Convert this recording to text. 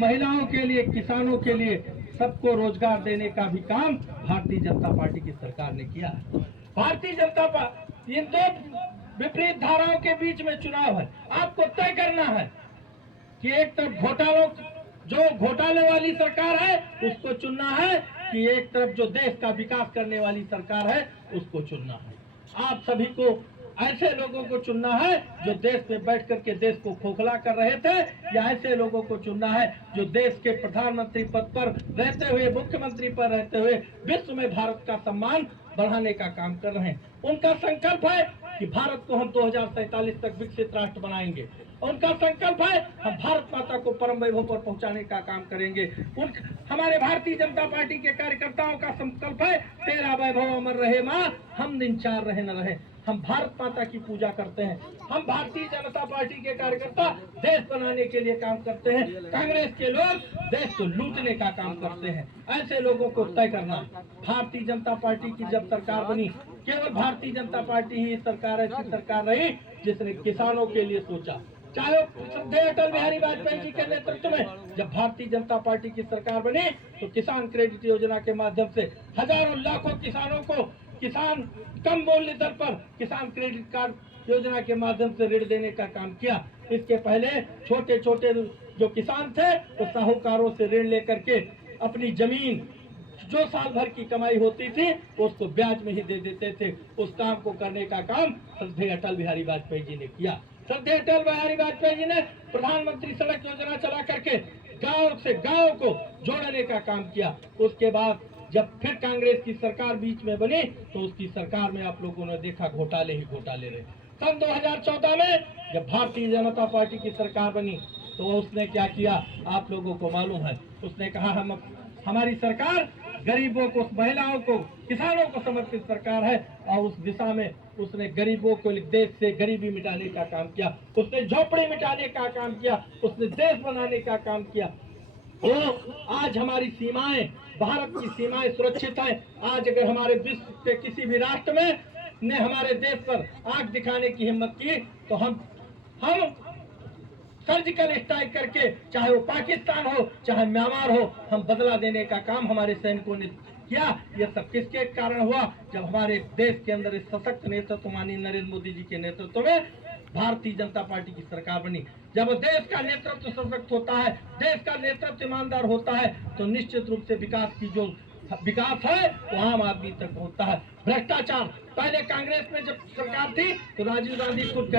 महिलाओं के लिए, किसानों के लिए, सबको रोजगार देने का भी काम भारतीय जनता पार्टी की सरकार ने किया है। भारतीय जनता पार्टी, इन दो विपरीत धाराओं के बीच में चुनाव है। आपको तय करना है कि एक तरफ जो घोटाले वाली सरकार है उसको चुनना है, कि एक तरफ जो देश का विकास करने वाली सरकार है उसको चुनना है। आप सभी को ऐसे लोगों को चुनना है जो देश में बैठ करके देश को खोखला कर रहे थे, या ऐसे लोगों को चुनना है जो देश के प्रधानमंत्री पद पर रहते हुए, मुख्यमंत्री पर रहते हुए विश्व में भारत का सम्मान बढ़ाने का काम कर रहे हैं। उनका संकल्प है कि भारत को हम 2047 तक विकसित राष्ट्र बनाएंगे। उनका संकल्प है हम भारत माता को परम वैभव पर पहुंचाने का काम करेंगे। हमारे भारतीय जनता पार्टी के कार्यकर्ताओं का संकल्प है तेरा वैभव अमर रहे माँ, हम दिन चार रहे न रहे। हम भारत माता की पूजा करते हैं। हम भारतीय जनता पार्टी के कार्यकर्ता देश बनाने के लिए काम करते हैं। कांग्रेस के लोग देश को लूटने का काम करते हैं। ऐसे लोगों को तय करना। भारतीय जनता पार्टी की जब सरकार बनी, केवल भारतीय जनता पार्टी ही सरकार ऐसी सरकार रही जिसने किसानों के लिए सोचा। चाहे श्रद्धेय अटल बिहारी वाजपेयी जी के नेतृत्व में जब भारतीय जनता पार्टी की सरकार बनी तो किसान क्रेडिट योजना के माध्यम से हजारों लाखों किसानों को किसान कम मूल्य दर पर किसान क्रेडिट कार्ड योजना के माध्यम से ऋण देने का काम किया। इसके पहले छोटे छोटे जो किसान थे वो साहूकारों से ऋण लेकर के अपनी जमीन जो साल भर की कमाई होती थी उसको ब्याज में ही दे देते थे। उस काम को करने का काम श्रद्धेय अटल बिहारी वाजपेयी जी ने किया। श्रद्धेय अटल बिहारी वाजपेयी जी ने प्रधानमंत्री सड़क योजना चला करके गांव से गांव को जोड़ने का काम किया। उसके बाद जब फिर कांग्रेस की सरकार बीच में बनी तो उसकी सरकार में आप लोगों ने देखा घोटाले ही घोटाले रहे। सन 2014 में जब भारतीय जनता पार्टी की सरकार बनी तो उसने क्या किया आप लोगों को मालूम है। उसने कहा हमारी सरकार गरीबों को, महिलाओं को, किसानों को समर्पित सरकार है, और उस दिशा में उसने गरीबों को, देश से गरीबी मिटाने का काम किया। उसने झोपड़ी मिटाने का काम किया। उसने देश बनाने का काम किया। तो आज हमारी सीमाएं, भारत की सीमाएं सुरक्षित हैं। आज अगर हमारे विश्व के किसी भी राष्ट्र में ने हमारे देश पर आंख दिखाने की हिम्मत की तो हम सर्जिकल स्ट्राइक करके, चाहे वो पाकिस्तान हो चाहे म्यांमार हो, हम बदला देने का काम हमारे सैनिकों ने किया। यह सब किसके कारण हुआ? जब हमारे देश के अंदर इस सशक्त नेतृत्व माननीय नरेंद्र मोदी जी के नेतृत्व में भारतीय जनता पार्टी की सरकार बनी। जब देश का नेतृत्व सशक्त होता है, देश का नेतृत्व ईमानदार होता है, तो निश्चित रूप से विकास है वो आम आदमी तक पहुंचता है। भ्रष्टाचार, पहले कांग्रेस में जब सरकार थी तो राजीव गांधी खुद